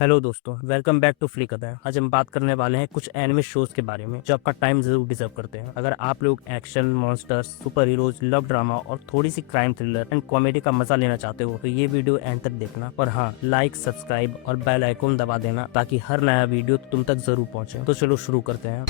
Hello दोस्तों, welcome back to Flick Up. आज हम बात करने वाले हैं कुछ एनिमे शोज के बारे में जो आपका टाइम जरूर डिजर्व करते हैं। अगर आप लोग action, monsters, super heroes, love drama और थोड़ी सी क्राइम थ्रिलर एंड कॉमेडी का मजा लेना चाहते हो तो ये वीडियो एंड तक देखना। और हाँ, लाइक, सब्सक्राइब और बेल आइकन दबा देना ताकि हर नया वीडियो तुम तक जरूर पहुंचे। तो चलो शुरू करते हैं।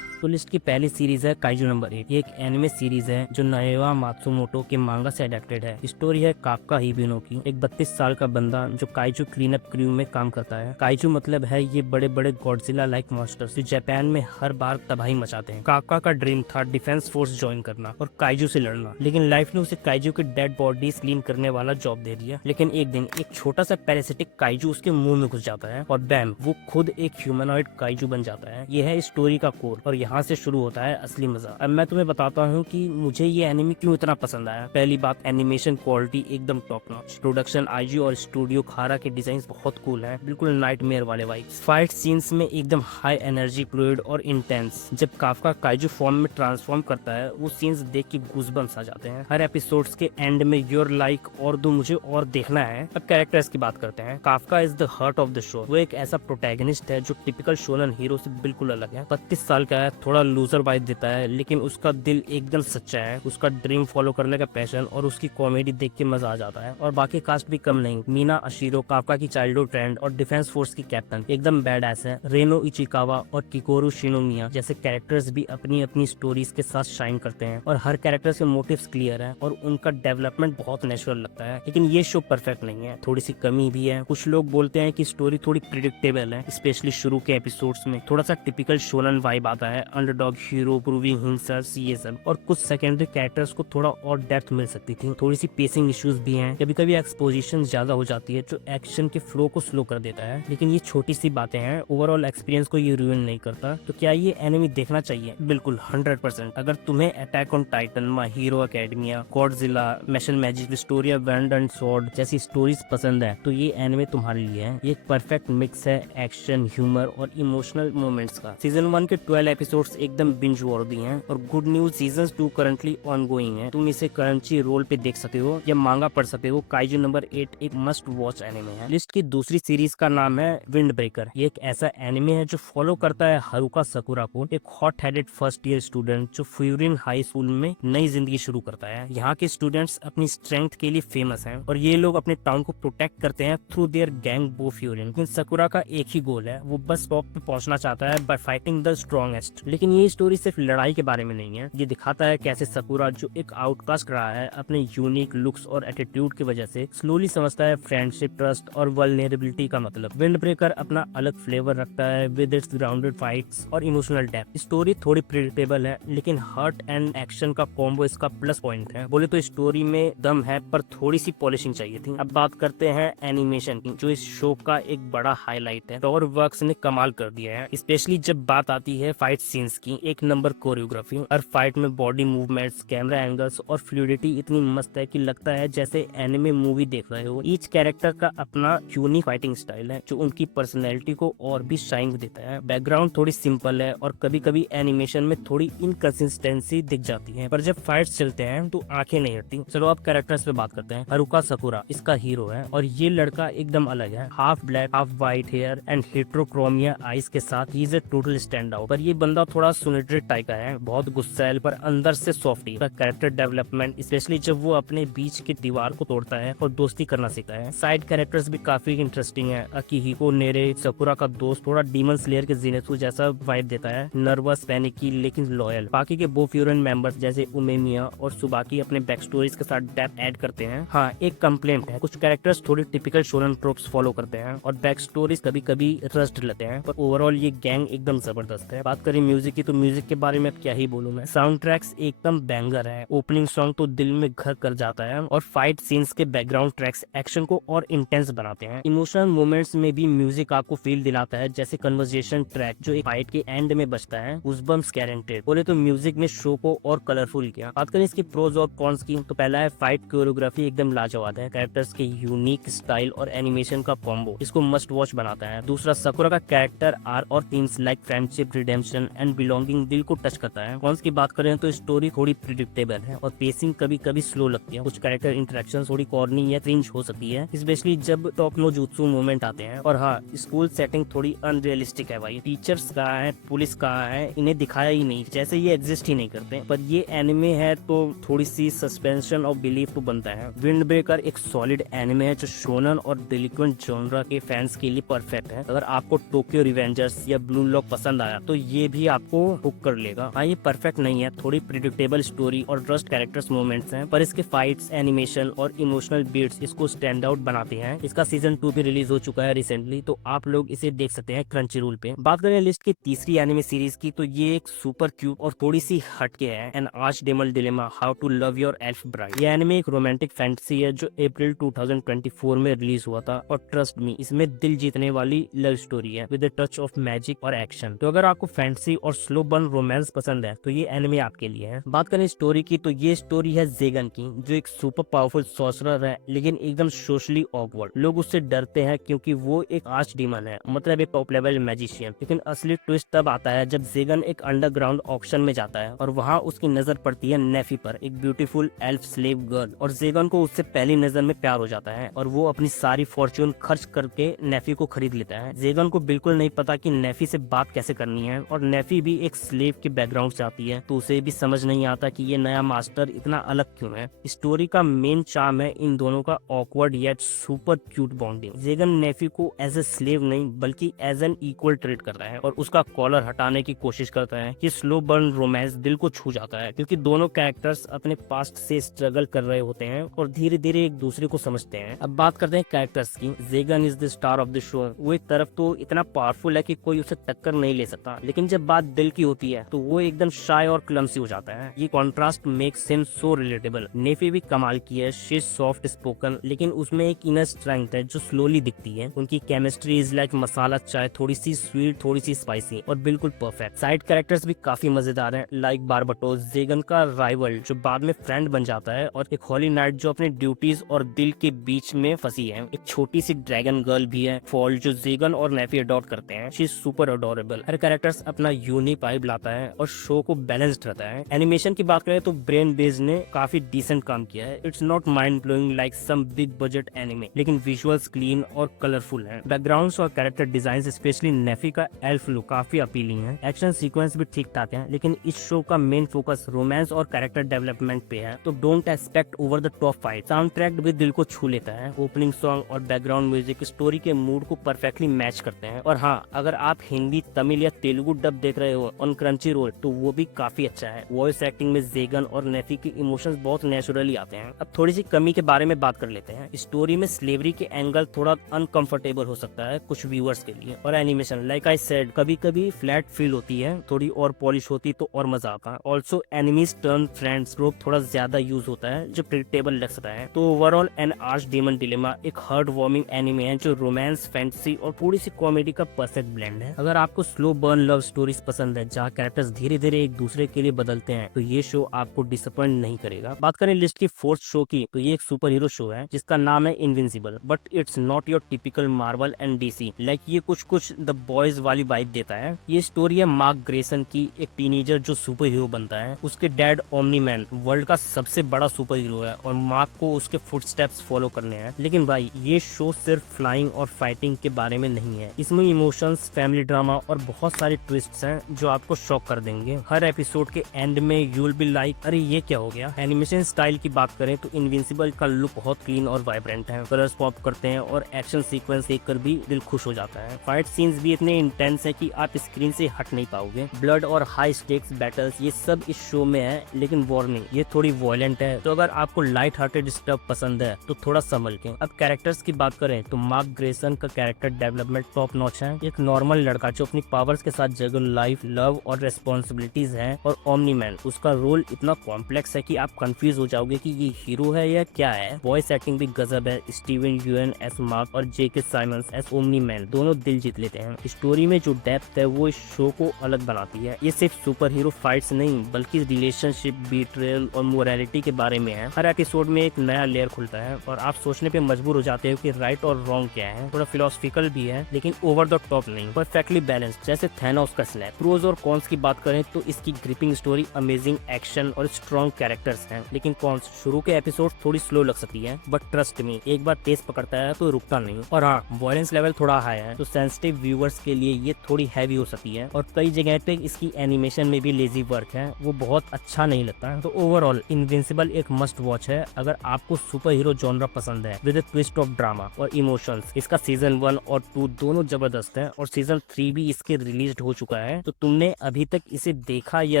तो लिस्ट की पहली सीरीज है काइजू नंबर 8। ये एक एनिमे सीरीज है जो नायोया मात्सुमोटो के मांगा से अडेप्टेड है। स्टोरी है काक्का हिबिनो की, एक 32 साल का बंदा जो काइजू क्लीनअप क्रू में काम करता है। काइजू मतलब है ये बड़े बड़े गॉडजिला लाइक मॉन्स्टर्स जो जापान में हर बार तबाही मचाते हैं। काक्का का ड्रीम था डिफेंस फोर्स ज्वाइन करना और काइजू से लड़ना, लेकिन लाइफ ने उसे काइजू के डेड बॉडीज क्लीन करने वाला जॉब दे दिया। लेकिन एक दिन एक छोटा सा पैरासिटिक काइजू उसके मुंह में घुस जाता है और बैम, वो खुद एक ह्यूमनॉइड काइजू बन जाता है। यह है स्टोरी का कोर और यहाँ से शुरू होता है असली मजा। अब मैं तुम्हें बताता हूँ कि मुझे ये एनिमे क्यों इतना पसंद आया। पहली बात, एनिमेशन क्वालिटी एकदम टॉप नॉच। प्रोडक्शन आईजी और स्टूडियो खारा के डिजाइन बहुत कूल है, बिल्कुल नाइटमेयर वाले वाइब्स। फाइट सीन्स में एकदम हाई एनर्जी, फ्लूइड और इंटेंस। जब काफका काइजू फॉर्म में ट्रांसफॉर्म करता है वो सीन्स देख के गूज़बम्स आ जाते हैं। हर एपिसोड्स के एंड में यूर लाइक और दो मुझे और देखना है। अब कैरेक्टर्स की बात करते हैं। Kafka is the heart of the show. वो एक ऐसा प्रोटैगनिस्ट है जो टिपिकल शोलन हीरो से बिल्कुल अलग है। 32 साल का है, थोड़ा लूजर वाइब देता है, लेकिन उसका दिल एकदम सच्चा है। उसका ड्रीम फॉलो करने का पैशन और उसकी कॉमेडी देख के मजा आ जाता है। और बाकी कास्ट भी कम नहीं। मीना अशीरो काफका की चाइल्डहुड फ्रेंड और डिफेंस फोर्स की कैप्टन एकदम बैड एस है। रेनो इचिकावा और किकोरू शिनोमिया जैसे कैरेक्टर्स भी अपनी अपनी स्टोरीज के साथ शाइन करते हैं और हर कैरेक्टर के मोटिव्स क्लियर है और उनका डेवलपमेंट बहुत नेचुरल लगता है। लेकिन ये शो परफेक्ट नहीं है, थोड़ी सी कमी भी है। कुछ लोग बोलते हैं कि स्टोरी थोड़ी प्रिडिक्टेबल है, स्पेशली शुरू के एपिसोड्स में थोड़ा सा टिपिकल शोलन वाइब आता है, अंडरडॉग हीरो, प्रूविंग हिमसेल्फ, ये सब। और कुछ सेकेंडरी कैरेक्टर्स को थोड़ा और डेप्थ मिल सकती थी। थोड़ी सी पेसिंग इश्यूज भी हैं, कभी कभी एक्सपोजिशन ज्यादा हो जाती है जो एक्शन के फ्लो को स्लो कर देता है। लेकिन ये छोटी सी बातें हैं, ओवरऑल एक्सपीरियंस को ये रूइन नहीं करता। तो क्या ये एनिमे देखना चाहिए? बिल्कुल 100%। अगर तुम्हें attack on Titan, my hero academia, Godzilla, mission magic, Victoria wand and sword जैसी स्टोरीज पसंद है तो ये एनिमे तुम्हारे लिए है। ये एक परफेक्ट मिक्स है एक्शन, ह्यूमर और इमोशनल मोमेंट्स का। सीजन 1 के 12 एपिसोड्स एकदम बिंज वर्दी हैं। और good news, season 2 currently ongoing है। तुम इसे करंची रोल पे देख सकते हो या मांगा पढ़ सकते हो। काइजू नंबर 8 एक मस्ट वॉच एनिमे है। लिस्ट की दूसरी सीरीज का नाम है विंड ब्रेकर। ये एक ऐसा एनिमे है जो फॉलो करता है हारुका साकुरा को, एक hot headed first year student जो फ्यूरिन हाई स्कूल में नई जिंदगी शुरू करता है। यहाँ के स्टूडेंट्स अपनी स्ट्रेंथ के लिए फेमस हैं और ये लोग अपने टाउन को प्रोटेक्ट करते हैं थ्रू देयर गैंग बो फ्यूरिन। लेकिन साकुरा का एक ही गोल है, वो बस टॉप पे पहुंचना चाहता है बाय फाइटिंग द स्ट्रॉन्गेस्ट। लेकिन ये स्टोरी सिर्फ लड़ाई के बारे में नहीं है, ये दिखाता है कैसे साकुरा जो एक आउटकास्ट रहा है अपने यूनिक लुक्स और एटीट्यूड की वजह से स्लोली समझता है फ्रेंडशिप, ट्रस्ट और वल्नरेबिलिटी का मतलब। विंड ब्रेकर अपना अलग फ्लेवर रखता है विद इट्स ग्राउंडेड फाइट्स और इमोशनल डेप्थ। स्टोरी थोड़ी प्रिडिक्टेबल है लेकिन हार्ट एंड एक्शन का कॉम्बो इसका प्लस पॉइंट है। बोले तो स्टोरी में दम है पर थोड़ी सी पॉलिशिंग चाहिए थी। अब बात करते हैं एनिमेशन की, जो इस शो का एक बड़ा हाईलाइट है। टॉर वर्क्स ने कमाल कर दिया है, स्पेशली जब बात आती है फाइट सीन्स की। एक नंबर कोरियोग्राफी, हर फाइट में बॉडी मूवमेंट्स, कैमरा एंगल्स और फ्लूइडिटी इतनी मस्त है कि लगता है जैसे एनिमे मूवी देख रहे हो। ईच कैरेक्टर का अपना यूनिक फाइटिंग स्टाइल है जो उनकी पर्सनैलिटी को और भी शाइन देता है। बैकग्राउंड थोड़ी सिंपल है और कभी कभी एनिमेशन में थोड़ी इनकंसिस्टेंसी दिख जाती है, पर जब फाइट्स चलते हैं तो आंखें नहीं हटती। चलो अब कैरेक्टर्स पे बात करते हैं। हारुका साकुरा इसका हीरो है और ये लड़का एकदम अलग है। Half black, half white hair and heterochromia eyes के साथ he is a total stand out. पर ये बंदा थोड़ा सुनिट्रेट टाइप का है, बहुत गुस्सैल पर अंदर से सॉफ्टी। कैरेक्टर डेवलपमेंट स्पेशली जब वो अपने बीच की दीवार को तोड़ता है और दोस्ती करना सीखता है। साइड कैरेक्टर्स भी काफी इंटरेस्टिंग है। अकीहिको नेरे, साकुरा का दोस्त, थोड़ा डीमन स्लेयर के ज़ेनिथसु जैसा वाइब देता है, नर्वस, पैनिकी लेकिन लॉयल। बाकी के बो फ्यूरन मेंबर्स जैसे उमेमिया और सुबाकी अपने बैक स्टोरीज के साथ डेप्थ ऐड करते हैं। हाँ, एक कंप्लेंट है, कुछ कैरेक्टर्स थोड़ी टिपिकल शोनन ट्रोप्स फॉलो करते हैं और बैक स्टोरीज कभी कभी रस्ट लेते हैं, पर ओवरऑल ये गैंग एकदम जबरदस्त है। बात करें म्यूजिक की तो म्यूजिक के बारे में क्या ही बोलूं मैं। साउंड ट्रैक्स एकदम बैंगर है, ओपनिंग सॉन्ग तो दिल में घर कर जाता है और फाइट सीन्स के बैकग्राउंड ट्रैक्स एक्शन को और इंटेंस बनाते हैं। इमोशनल मोमेंट्स में भी म्यूजिक आपको फील दिलाता है, जैसे कन्वर्सेशन ट्रैक जो एक फाइट के एंड में बजता है, गूज़बम्स गारंटेड। बोले तो म्यूजिक ने शो को और कलरफुल किया। बात करें इसकी प्रोज और कॉन्स की तो पहला है फाइट कोरियोग्राफी एकदम लाजवाब है, कैरेक्टर्स के यूनिक स्टाइल और एनिमेशन का कॉम्बो इसको मस्ट वॉच बनाता है। दूसरा, साकुरा का कैरेक्टर आर्क और themes like friendship, redemption and and belonging दिल को टच करता है। कॉन्स की बात करें तो स्टोरी थोड़ी प्रिडिक्टेबल है और पेसिंग कभी कभी स्लो लगती है। कुछ कैरेक्टर इंटरेक्शन थोड़ी कॉर्नी या क्रिंज हो सकती है, स्पेशली जब टॉप नो jutsu मूवमेंट आते हैं। और हाँ, स्कूल सेटिंग थोड़ी अनरियलिस्टिक है भाई। टीचर्स कहाँ है, पुलिस कहाँ है, इन्हें दिखाया ही नहीं, जैसे ये एग्जिस्ट ही नहीं करते। पर ये एनिमे है तो थोड़ी सी सस्पेंशन और बिलीफ तो बनता है। विंड ब्रेकर एक सॉलिड एनिमे है जो शोनन और डिलिक्वेंट जॉनरा के फैंस के लिए परफेक्ट है। अगर आपको टोक्यो रिवेंजर्स या ब्लू लॉक पसंद आया तो ये भी आपको हुक कर लेगा। हाँ, ये परफेक्ट नहीं है, थोड़ी प्रिडिक्टेबल स्टोरी और ट्रस्ट कैरेक्टर्स मोमेंट्स हैं, पर इसके फाइट्स, एनिमेशन और इमोशनल बीट्स इसको स्टैंड आउट बनाते हैं। इसका सीजन 2 भी रिलीज हो चुका है रिसेंटली, तो आप लोग इसे देख सकते हैं क्रंचीरोल पे। बात करें लिस्ट की तीसरी एनिमे सीरीज की, तो ये एक सुपर क्यूट और थोड़ी सी हटके है, an archdemon dilemma how to love your elf bride. ये एनिमे एक रोमांटिक फैंटेसी है जो अप्रैल 2024 में रिलीज हुआ था, और ट्रस्ट मी, इसमें दिल जीतने वाली लव स्टोरी है with a touch of magic और एक्शन। तो अगर आपको फैंटेसी और स्लो बर्न रोमांस पसंद है तो ये एनिमे आपके लिए है। बात करें स्टोरी की, तो ये स्टोरी है जेगन की, जो एक सुपर पावरफुल सॉर्सरर है लेकिन एकदम सोशली ऑकवर्ड। लोग उससे डरते हैं क्योंकि वो एक आर्च डीमन है, मतलब एक टॉप लेवल मैजिशियन। लेकिन असली ट्विस्ट तब आता है जब जेगन एक अंडरग्राउंड ऑक्शन में जाता है और वहाँ उसकी नजर पड़ती है नेफी पर, एक ब्यूटीफुल एल्फ स्लेव गर्ल। और जेगन को उससे पहली नजर में प्यार हो जाता है और वो अपनी सारी फॉर्च्यून खर्च करके नेफी को खरीद लेता है। जेगन को बिल्कुल नहीं पता कि नेफी से बात कैसे करनी है, और नेफी भी एक स्लेव के बैकग्राउंड से आती है, तो उसे भी समझ नहीं आता कि ये नया मास्टर इतना अलग क्यों है। स्टोरी का मेन चार्म है इन दोनों का awkward yet super cute bonding. Zagan Nephy को एज ए स्लेव नहीं बल्कि एज एन इक्वल ट्रीट करता है और उसका कॉलर हटाने की कोशिश करता है। कि स्लो बर्न रोमांस दिल को छू जाता है क्योंकि दोनों कैरेक्टर्स अपने पास्ट से स्ट्रगल कर रहे होते हैं और धीरे धीरे एक दूसरे को समझते हैं। अब बात करते हैं कैरेक्टर्स की। Zagan is the star of the show. वो एक तरफ तो इतना पावरफुल है कि कोई उसे टक्कर नहीं ले सकता, लेकिन जब बात दिल की होती है तो वो एकदम शाय और क्लमसी हो जाता है। ये contrast makes him so relatable. Nephy भी कमाल की है, शी इज सॉफ्ट स्पोकन, लेकिन उसमें एक इनर स्ट्रेंथ है जो स्लोली दिखती है। उनकी केमिस्ट्री इज लाइक मसाला चाय, थोड़ी सी स्वीट, थोड़ी सी स्पाइसी और बिल्कुल परफेक्ट। साइड कैरेक्टर्स भी काफी मजेदार हैं, लाइक बारबटोस, जेगन का राइवल जो बाद में फ्रेंड बन जाता है, और एक हॉली नाइट जो अपने ड्यूटीज और दिल के बीच में फंसी है। एक छोटी सी ड्रैगन गर्ल भी है, फॉल, जो जेगन और नेफी अडॉप्ट करते हैं। She is super adorable. Her characters अपना यूनिक वाइब लाता है और शो को बैलेंस्ड रहता है। एनिमेशन की बात करें तो ब्रेन बेस ने काफी डिसेंट काम किया है। It's not mind blowing like some big budget anime, लेकिन विजुअल्स क्लीन और कलरफुल हैं। बैकग्राउंड्स और कैरेक्टर डिजाइन, स्पेशली नेफी का एल्फ लुक काफी अपीलिंग है। एक्शन सीक्वेंस भी ठीक ठाक है, लेकिन इस शो का मेन फोकस रोमांस और कैरेक्टर डेवलपमेंट पे है, तो don't expect over the top fight. Sound track भी दिल को छू लेता है। ओपनिंग सॉन्ग और बैकग्राउंड म्यूजिक स्टोरी के मूड को परफेक्टली मैच करते हैं। और हाँ, अगर आप हिंदी, तमिल या तेलुगु डब देख रहे हो ऑन क्रंचीरोल तो वो भी काफी अच्छा है। वॉइस एक्टिंग में जेगन और नेफी के इमोशंस बहुत नेचुरली आते हैं। अब थोड़ी सी कमी के बारे में बात कर लेते हैं। स्टोरी में स्लेवरी के एंगल थोड़ा अनकंफर्टेबल हो सकता है कुछ व्यूअर्स के लिए, और एनिमेशन लाइक आई सेड कभी कभी फ्लैट फील होती है, थोड़ी और पॉलिश होती तो और मजा आता। ऑल्सो एनिमीज टर्न फ्रेंड्स ट्रोप थोड़ा ज्यादा यूज होता है जो प्रेडिक्टेबल लग सकता है। तो ओवरऑल एन आर्चडेमन डिलेमा एक हार्ट वार्मिंग एनिमे है जो रोमांस, फैंटेसी और थोड़ी सी कॉमेडी का परफेक्ट ब्लेंड है। अगर आपको स्लो बर्न लव स्टोरीज पसंद है जहाँ कैरेक्टर्स धीरे धीरे एक दूसरे के लिए बदलते हैं तो ये शो आपको डिसअपॉइंट नहीं करेगा। बात करें लिस्ट की फोर्थ शो की, तो ये एक सुपर हीरो शो है जिसका नाम है invincible, but it's not your typical Marvel and DC. Like ये कुछ द बॉयज वाली वाइब देता है। ये स्टोरी है मार्क ग्रेसन की, एक टीनेजर जो सुपर हीरो बनता है। उसके डैड ओमनी मैन वर्ल्ड का सबसे बड़ा सुपर हीरो है और मार्क को उसके फुटस्टेप्स फॉलो करने हैं। लेकिन भाई ये शो सिर्फ फ्लाइंग और फाइटिंग के बारे में नहीं है। इसमें इमोशंस, फैमिली ड्रामा और बहुत सारे ट्विस्ट्स हैं जो आपको शॉक कर देंगे। हर एपिसोड के एंड में यू विल बी लाइक अरे ये क्या हो गया। एनिमेशन स्टाइल की बात करें तो इनविंसिबल का लुक बहुत क्लीन और वाइब्रेंट है। कलर्स पॉप करते हैं और एक्शन सीक्वेंस देखकर भी दिल खुश हो जाता है। फाइट सीन्स भी इतने इंटेंस है कि आप स्क्रीन से हट नहीं पाओगे। ब्लड और हाई स्टेक्स बैटल्स ये सब इस शो में है, लेकिन वार्निंग ये थोड़ी वॉयलेंट है, तो अगर आपको लाइट हार्टेड स्टफ पसंद है तो थोड़ा संभल के। अब कैरेक्टर्स की बात करें तो मार्क ग्रेसन का कैरेक्टर डेवलपमेंट टॉप नॉच है। एक नॉर्मल लड़का जो अपनी पावर्स के साथ जगल लाइफ, लव और रेस्पॉन्सिबिलिटीज है। और ओमनी मैन, उसका रोल इतना कॉम्प्लेक्स है कि आप कंफ्यूज हो जाओगे कि ये हीरो है या क्या है। वॉइस एक्टिंग भी गजब है। स्टीवन यूएन एस मार्क और जेके साइमंस एस ओमनी मैन दोनों दिल जीत लेते हैं। स्टोरी में जो डेप्थ है वो इस शो को अलग बनाती है। ये सिर्फ सुपर हीरो फाइट्स नहीं बल्कि रिलेशनशिप, बीट्रेयल और मोरालिटी के बारे में है। हर एपिसोड में एक नया लेयर खुलता है और आप सोचने पे मजबूर हो जाते हो कि राइट और रॉन्ग क्या है। थोड़ा फिलोसफिकल भी है लेकिन ओवर द टॉप नहीं, परफेक्टली बैलेंस्ड, जैसे थैनोस का स्नैप। है। प्रोज और कॉन्स की बात करें तो इसकी ग्रिपिंग स्टोरी, अमेजिंग एक्शन और स्ट्रॉन्ग कैरेक्टर्स हैं। लेकिन कॉन्स, शुरू के एपिसोड थोड़ी स्लो लग सकती है, बट ट्रस्ट मी, एक बार पेस पकड़ता है तो रुकता नहीं। और हाँ, वायलेंस लेवल थोड़ा हाई है, तो सेंसिटिव व्यूअर्स के लिए ये थोड़ी हैवी हो सकती है। और कई जगह पे इसकी एनिमेशन में भी लेजी वर्क है, वो बहुत अच्छा नहीं लगता है। तो ओवरऑल इनविंसिबल एक मस्ट वॉच है अगर आपको सुपर हीरो जॉनरा पसंद है विद ट्विस्ट ऑफ ड्रामा और इमोशंस। इसका सीजन 1 और 2 दोनों जबरदस्त है और सीजन 3 भी इसके रिलीज हो चुका है। तो तुमने अभी तक इसे देखा या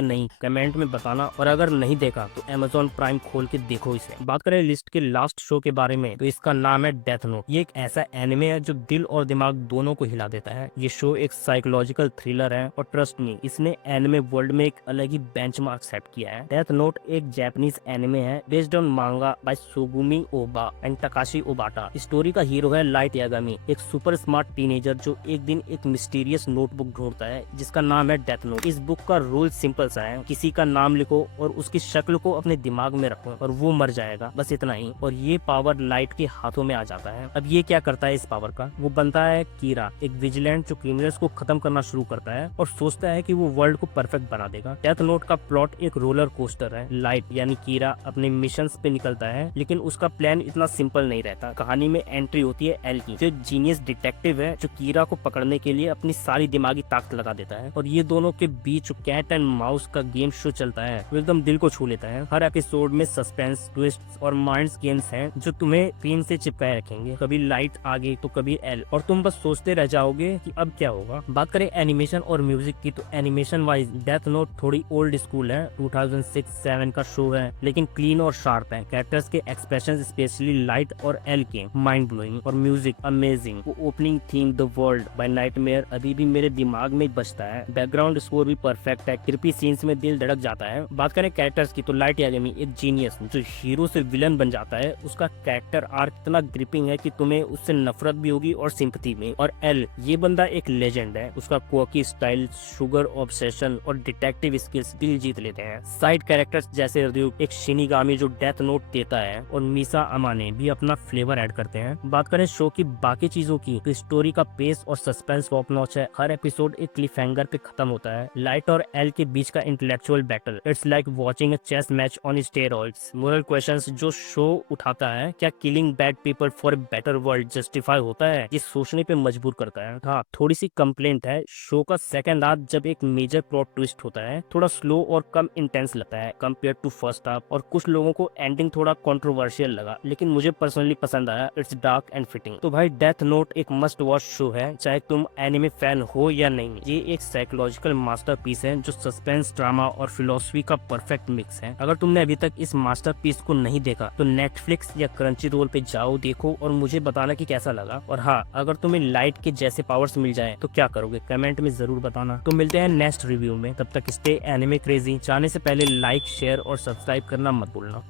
नहीं, कमेंट में बताना। और अगर नहीं देखा तो Amazon प्राइम खोल के देखो इसे। बात करें लिस्ट के लास्ट शो के बारे में, तो इसका नाम है डेथ नोट। ये एक ऐसा एनिमे है जो दिल और दिमाग दोनों को हिला देता है। ये शो एक साइकोलॉजिकल थ्रिलर है और ट्रस्ट मी, इसने एनिमे वर्ल्ड में एक अलग ही बेंचमार्क सेट किया है। डेथ नोट एक जापानीज एनिमे है बेस्ड ऑन मांगा बाय सुगुमी ओबा एंड तकाशी ओबाटा। स्टोरी का हीरो है लाइट यागामी, एक सुपर स्मार्ट टीनेजर जो एक दिन एक मिस्टीरियस नोटबुक ढूंढता है जिसका नाम है डेथ नोट। इस बुक का रूल सिंपल सा है, किसी का नाम लिखो और उसकी शक्ल को अपने दिमाग में रखो और वो मर जाएगा, बस इतना ही। और ये पावर लाइट के हाथों में आ जाता है। अब ये क्या करता है इस पावर का, वो बनता है कीरा, एक विजिलेंट जो क्रिमिनल्स को खत्म करना शुरू करता है और सोचता है कि वो वर्ल्ड को परफेक्ट बना देगा। डेथ नोट का प्लॉट एक रोलर कोस्टर है। लाइट यानी कीरा अपने मिशन पे निकलता है, लेकिन उसका प्लान इतना सिंपल नहीं रहता। कहानी में एंट्री होती है एल की, जो जीनियस डिटेक्टिव है जो कीरा को पकड़ने के लिए अपनी सारी दिमागी ताकत लगा देता है। और ये दोनों के बीच कैट एंड माउस का गेम शो चलता है, वो एकदम दिल को छू लेता है। हर एपिसोड में सस्पेंस, ट्विस्ट और माइंड्स गेम्स हैं जो तुम्हें स्क्रीन से चिपकाए रखेंगे। कभी लाइट आगे तो कभी एल, और तुम बस सोचते रह जाओगे कि अब क्या होगा। बात करें एनिमेशन और म्यूजिक की, तो एनिमेशन वाइज डेथ नोट थोड़ी ओल्ड स्कूल है, 2006-7 का शो है, लेकिन क्लीन और शार्प है। कैरेक्टर्स के एक्सप्रेशन स्पेशली लाइट और एल के माइंड ब्लोइंग, और म्यूजिक अमेजिंग। वो opening theme the world by nightmare अभी भी मेरे दिमाग में बजता है। बैकग्राउंड स्कोर भी परफेक्ट है, क्रिपी सीन्स में दिल धड़क जाता है। बात करें कैरेक्टर्स की, तो लाइट यागामी एक जीनियस जो हीरो से विलन बन जाता है, उसका कैरेक्टर आर्क इतना ग्रिपिंग है कि तुम्हें उससे नफरत भी होगी और सिंपैथी में। और एल, ये बंदा एक लेजेंड है, उसका क्वर्की स्टाइल, शुगर ऑब्सेशन और डिटेक्टिव स्किल्स दिल जीत लेते हैं। साइड कैरेक्टर्स जैसे ryuk एक शिनिगामी जो डेथ नोट देता है, और मिसा अमाने भी अपना फ्लेवर ऐड करते हैं। बात करें शो की बाकी चीजों की, तो स्टोरी का पेस और सस्पेंस टॉप नॉच है। हर एपिसोड एक क्लिफ हैंगर पे खत्म होता है। लाइट और एल के बीच का intellectual battle, it's like watching a chess match on steroids. Moral questions जो शो उठाता है, क्या killing bad people for a better world justify होता है, ये सोचने पे मजबूर करता है। हाँ, थोड़ी सी कंप्लेंट है, शो का सेकंड हाफ जब एक मेजर प्लॉट ट्विस्ट होता है थोड़ा स्लो और कम इंटेंस लगता है कंपेयर टू फर्स्ट हाफ, और कुछ लोगों को एंडिंग थोड़ा कंट्रोवर्शियल लगा, लेकिन मुझे पर्सनली पसंद आया। It's dark and fitting. तो भाई डेथ नोट एक मस्ट वॉच शो है, चाहे तुम एनिमे फैन हो या नहीं। ये एक साइकोलॉजिकल मास्टरपीस है जो सस्पेंस, ड्रामा और फिलोसफी का परफेक्ट मिक्स है। अगर तुमने अभी तक इस मास्टरपीस को नहीं देखा तो नेटफ्लिक्स या क्रंची रोल पे जाओ, देखो और मुझे बताना कि कैसा लगा। और हाँ, अगर तुम्हें लाइट के जैसे पावर्स मिल जाए तो क्या करोगे, कमेंट में जरूर बताना। तो मिलते हैं नेक्स्ट रिव्यू में, तब तक स्टे एनिमे क्रेजी। जाने से पहले लाइक, शेयर और सब्सक्राइब करना मत भूलना।